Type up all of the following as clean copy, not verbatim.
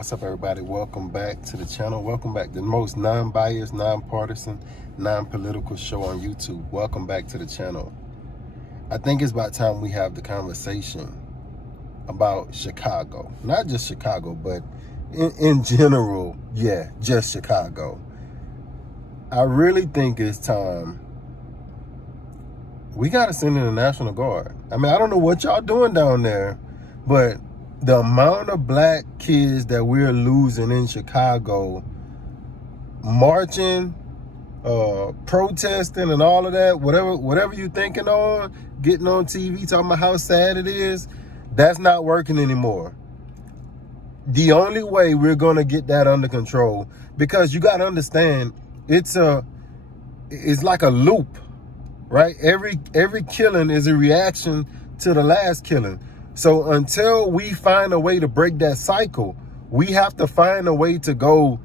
What's up, everybody? Welcome back to the channel. Welcome back to the most non-biased, non-partisan, non-political show on YouTube. Welcome back to the channel. I think it's about time we have the conversation about Chicago. Not just Chicago, but in general, yeah, just Chicago. I really think it's time we got to send in the National Guard. I mean, I don't know what y'all doing down there, but the amount of black kids that we're losing in Chicago, marching, protesting and all of that, whatever you thinking on, getting on TV, talking about how sad it is, that's not working anymore. The only way we're going to get that under control, because you got to understand, it's like a loop, right? Every killing is a reaction to the last killing. So until we find a way to break that cycle, we have to find a way to go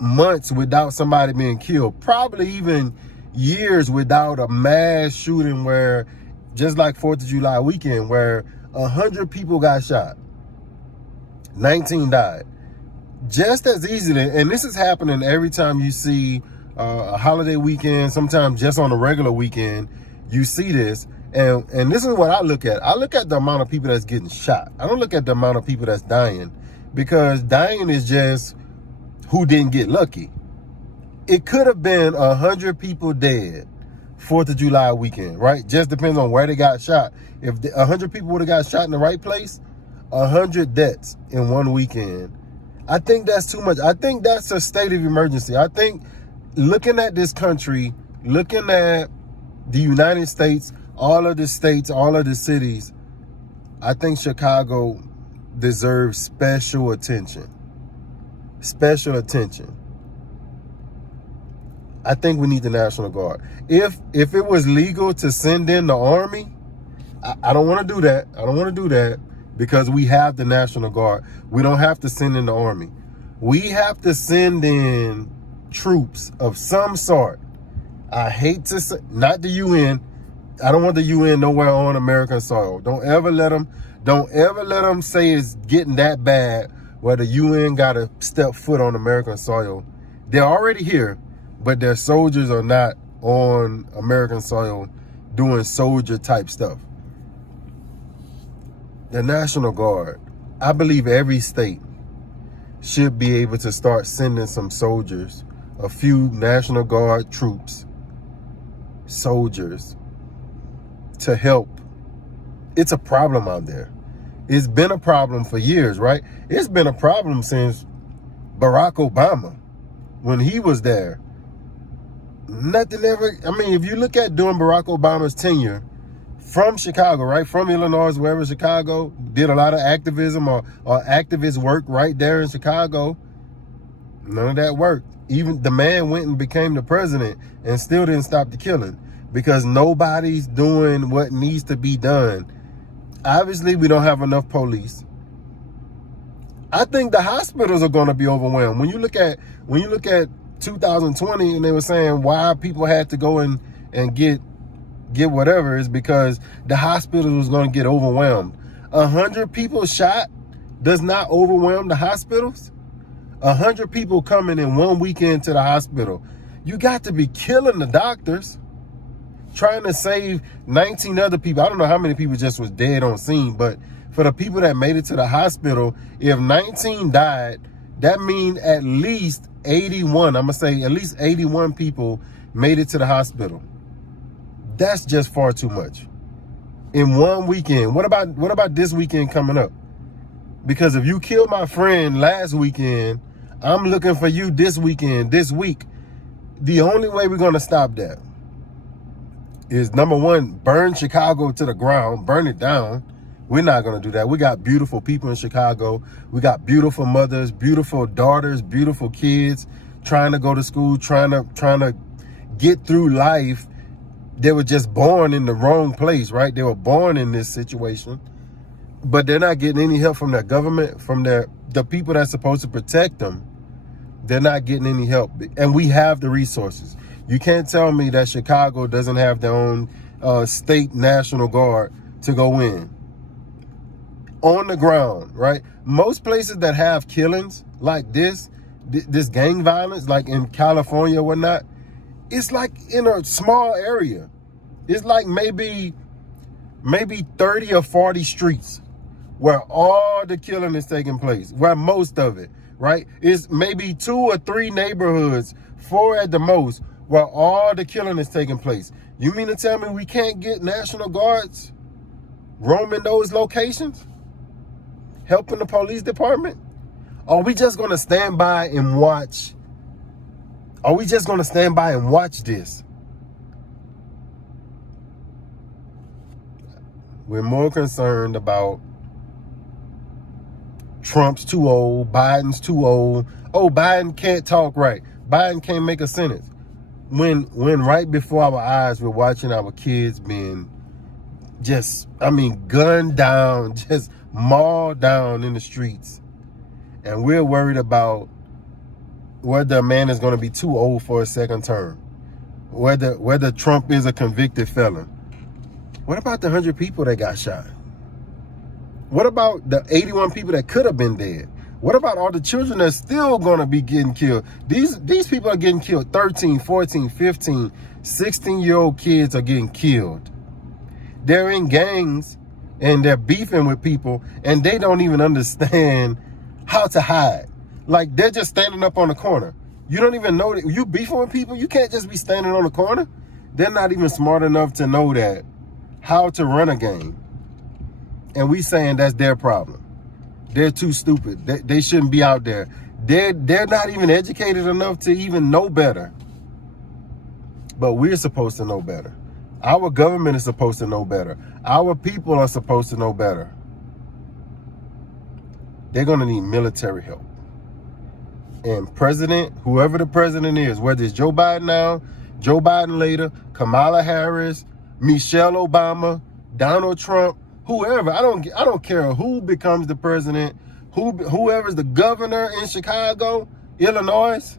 months without somebody being killed, probably even years without a mass shooting where, just like 4th of July weekend, where 100 people got shot, 19 died. Just as easily, and this is happening every time you see a holiday weekend, sometimes just on a regular weekend, you see this. And this is what I look at. I look at the amount of people that's getting shot. I don't look at the amount of people that's dying, because dying is just who didn't get lucky. It could have been 100 people dead 4th of July weekend, right? Just depends on where they got shot. If 100 people would have got shot in the right place, 100 deaths in one weekend. I think that's too much. I think that's a state of emergency. I think looking at this country, looking at the United States, all of the states, all of the cities, I think Chicago deserves special attention. Special attention. I think we need the National Guard. If it was legal to send in the Army, I don't want to do that. I don't want to do that, because we have the National Guard. We don't have to send in the Army. We have to send in troops of some sort. I hate to say, not the UN. I don't want the UN nowhere on American soil. Don't ever let them say it's getting that bad where the UN got to step foot on American soil. They're already here, but their soldiers are not on American soil doing soldier type stuff. The National Guard, I believe every state should be able to start sending some soldiers, a few National Guard troops, soldiers, to help. It's a problem out there. It's been a problem for years, right? It's been a problem since Barack Obama, when he was there. Nothing ever, I mean, if you look at during Barack Obama's tenure, from Chicago, right? From Illinois, wherever Chicago, did a lot of activism or activist work right there in Chicago. None of that worked. Even the man went and became the president and still didn't stop the killing, because nobody's doing what needs to be done. Obviously, we don't have enough police. I think the hospitals are going to be overwhelmed. When you look at 2020, and they were saying why people had to go and get whatever, is because the hospital was going to get overwhelmed. 100 people shot does not overwhelm the hospitals. 100 people coming in one weekend to the hospital. You got to be killing the doctors trying to save 19 other people. I don't know how many people just was dead on scene, but for the people that made it to the hospital, if 19 died, that means at least 81, I'm gonna say at least 81 people made it to the hospital. That's just far too much in one weekend. What about this weekend coming up? Because if you killed my friend last weekend, I'm looking for you this weekend, this week. The only way we're gonna stop that is, number one, burn Chicago to the ground, burn it down. We're not gonna do that. We got beautiful people in Chicago. We got beautiful mothers, beautiful daughters, beautiful kids trying to go to school, trying to get through life. They were just born in the wrong place, right? They were born in this situation, but they're not getting any help from their government, from the people that's supposed to protect them. They're not getting any help, and we have the resources. You can't tell me that Chicago doesn't have their own state National Guard to go in. on the ground, right? Most places that have killings like this gang violence, like in California or whatnot, it's like in a small area. It's like maybe 30 or 40 streets where all the killing is taking place, where most of it, right? It's maybe 2 or 3 neighborhoods, 4 at the most, where all the killing is taking place. You mean to tell me we can't get National Guards roaming those locations, helping the police department? Are we just going to stand by and watch? Are we just going to stand by and watch this? We're more concerned about Trump's too old, Biden's too old. Oh, Biden can't talk right. Biden can't make a sentence. When right before our eyes, we're watching our kids being gunned down, just mauled down in the streets. And we're worried about whether a man is going to be too old for a second term, whether Trump is a convicted felon. What about the 100 people that got shot? What about the 81 people that could have been dead? What about all the children that's still going to be getting killed? These people are getting killed. 13, 14, 15, 16-year-old kids are getting killed. They're in gangs and they're beefing with people and they don't even understand how to hide. Like, they're just standing up on the corner. You don't even know that you beefing with people. You can't just be standing on the corner. They're not even smart enough to know that, how to run a game. And we saying that's their problem. They're too stupid. They shouldn't be out there. They're not even educated enough to even know better. But we're supposed to know better. Our government is supposed to know better. Our people are supposed to know better. They're going to need military help. And whoever the president is, whether it's Joe Biden now, Joe Biden later, Kamala Harris, Michelle Obama, Donald Trump, whoever, I don't care who becomes the president, whoever's the governor in Chicago, Illinois,